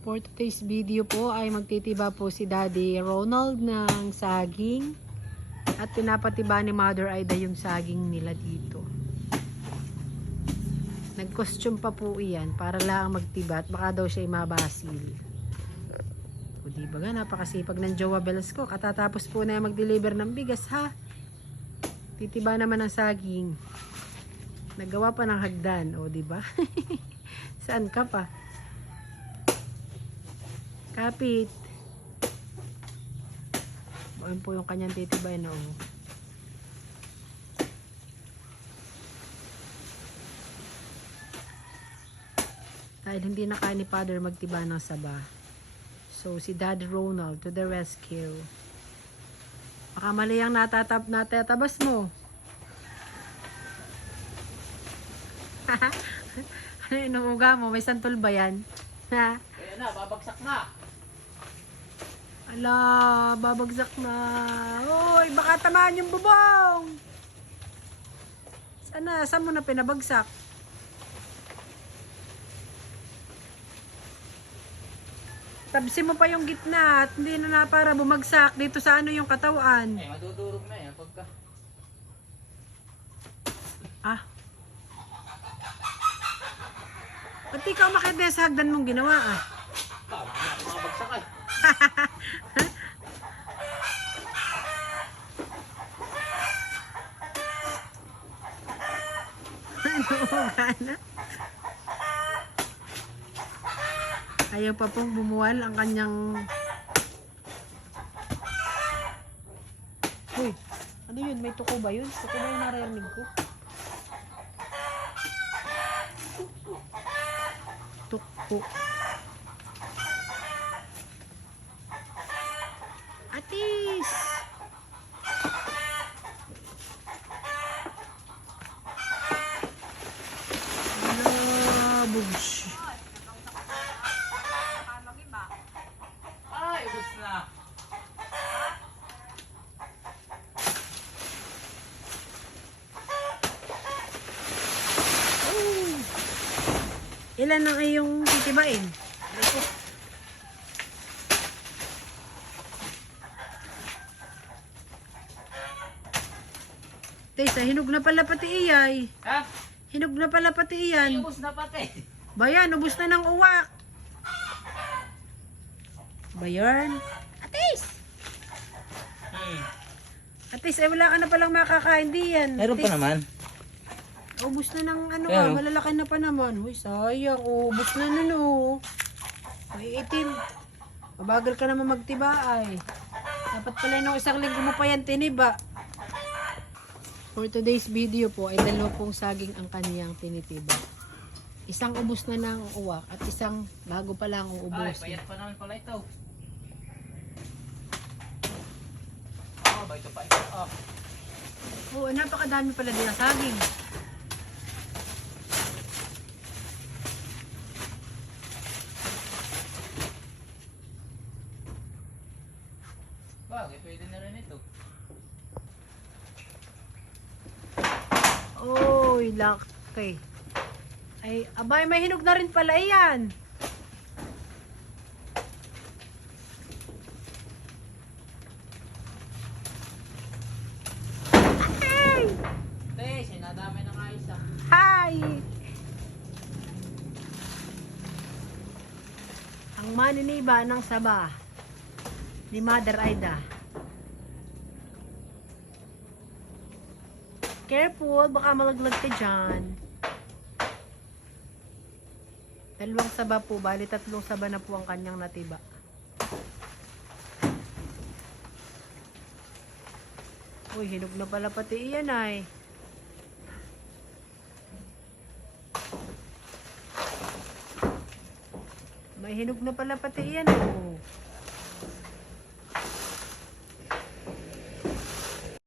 For today's video po ay magtitiba po si Daddy Ronald ng saging at pinapatiba ni Mother Aida yung saging nila dito. Nag-costume pa po iyan para lang magtiba at baka daw siya mabasil. O diba nga, napakasipag ng Jowa Bells ko. Katatapos po na mag-deliver ng bigas ha. Titiba naman ng saging. Nagawa pa ng hagdan, o diba? Saan ka pa? Kapit. Buwan po yung kanyang titibay na Dahil hindi na kaya ni Father magtiba ng saba. So si Daddy Ronald to the rescue. Baka mali ang natatabas mo. Ano yung inuuga mo? May santol ba yan? Ha? Kaya na, babagsak na. Ala, babagsak na. Uy, baka tamaan yung bubong. Sana, saan mo na pinabagsak? Tabsin mo pa yung gitna at hindi na para bumagsak dito sa ano yung katawan. Eh, madudurog na yan pagka. Ah. Ba't ikaw makita sa hagdan mong ginawa ah? Tama na, mabagsak ay. Ano? Ayaw pa pong bumuwal ang kanyang... Uy, ano yun? May tuko ba yun? Tuko ba yung naririnig ko? Tuko. Atis! Bugs. Ay, ubos na. Ilan ang iyong titibain? Tessa, hinog na pala pati iyay. Ha? Hinog na pala pati Ay, iyan. ubos na pati. Bayan, ubos na ng uwak. Bayan. Atis! Atis, eh wala ka na palang makakain diyan. Meron pa naman. Ubos na ng ano Ayan, ka, malalaki na pa naman. Uy, sayang. Ubos na nun May itim. Mabagal ka naman magtiba ay. Dapat pala nung isang linggo mo pa yan tiniba. For today's video po ay dalawa pong saging ang kaniyang tinitiba. Isang ubos na ng uwak at isang bago pa lang Ay, uubos. payat pa naman pala ito. Ba ito pa ito. Oo, napakadami pala din ang saging. Bagay, pwede na rin ito. Oy, laki. Ay, abay, may hinog na rin pala yan. Ay! Te, sinadamay ng ayos ah. Hi! Ang maniniba ng saba ni Mother Aida. Careful, baka malaglag ka dyan. Dalawang saba po, bali tatlong saba na po ang kanyang natiba. Uy, hinog na pala pati iyan ay. May hinog na pala pati iyan oh.